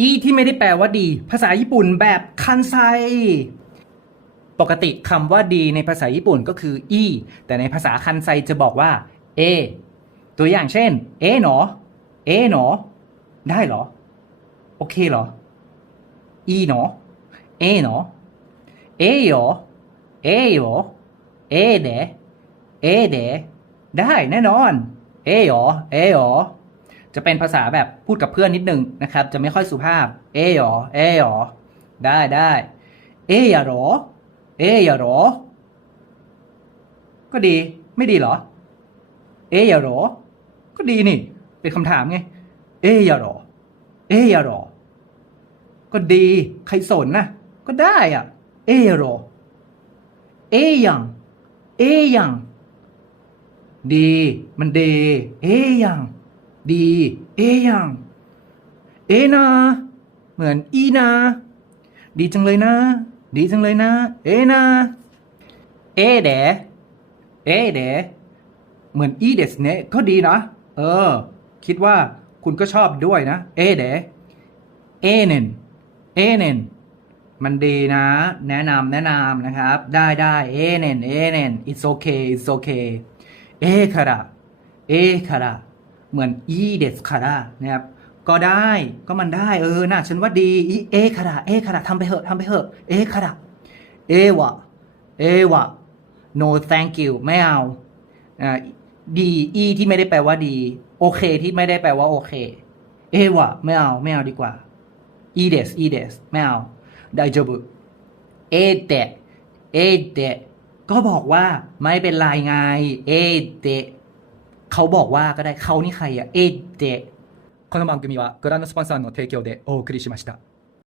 อีที่ไม่ได้แปลว่าดี ภาษาญี่ปุ่นแบบคันไซ ปกติคำว่าดีในภาษาญี่ปุ่นก็คืออีแต่ในภาษาคันไซจะบอกว่าเอตัวอย่างเช่น เอหนอ เอหนอ ได้เหรอ โอเคเหรอ อีหนอ เอหนอ เอโยเอโยเอเดเอเดได้แน่นอน เอหรอเอหรอ จะเป็นภาษาแบบพูดกับเพื่อนนิดนึงนะครับ จะไม่ค่อยสุภาพ เอหรอ เอหรอ ได้ได้เออย่าหรอ เออย่าหรอ ก็ดี ไม่ดีเหรอ เออย่าหรอ ก็ดีนี่ เป็นคำถามไง เออย่าหรอ เออย่าหรอ ก็ดี ใครสนนะ ก็ได้อะ เออย่าหรอ เอยัง เอยัง ดี มันดี เอยัง ดี เอยังเอนา เหมือนอีนา ดีจังเลยนะ ดีจังเลยนะ เอนา เอเดเอเดเหมือนอีเดสเนก็ดีนะ เออ คิดว่าคุณก็ชอบด้วยนะ เอเดเอเนนเอเนนมันดีนะ แนะนำแนะนำนะครับ ได้ได้เอเนนเอเนน it's okay it's okay เอคาระเอคาระ เหมือนอีเดสคาระนะครับก็ได้ก็มันได้เออน่ะฉันว่าดีอีเอคาระเอคาระทำไปเถอะทำไปเถอะเอคาระเอวะเอวะ no thank you ไม่เอาอ่าดีอีที่ไม่ได้แปลว่าดี โอเคที่ไม่ได้แปลว่าโอเค เอวะไม่เอาไม่เอาดีกว่าอีเดสอีเดสไม่เอาไดจบุเอเดเอเดก็บอกว่าไม่เป็นไรไง เอเด เขาบอกว่าก็ได้เขานี่ใครอะเอเด この番組はご覧のスポンサーの提供でお送りしました。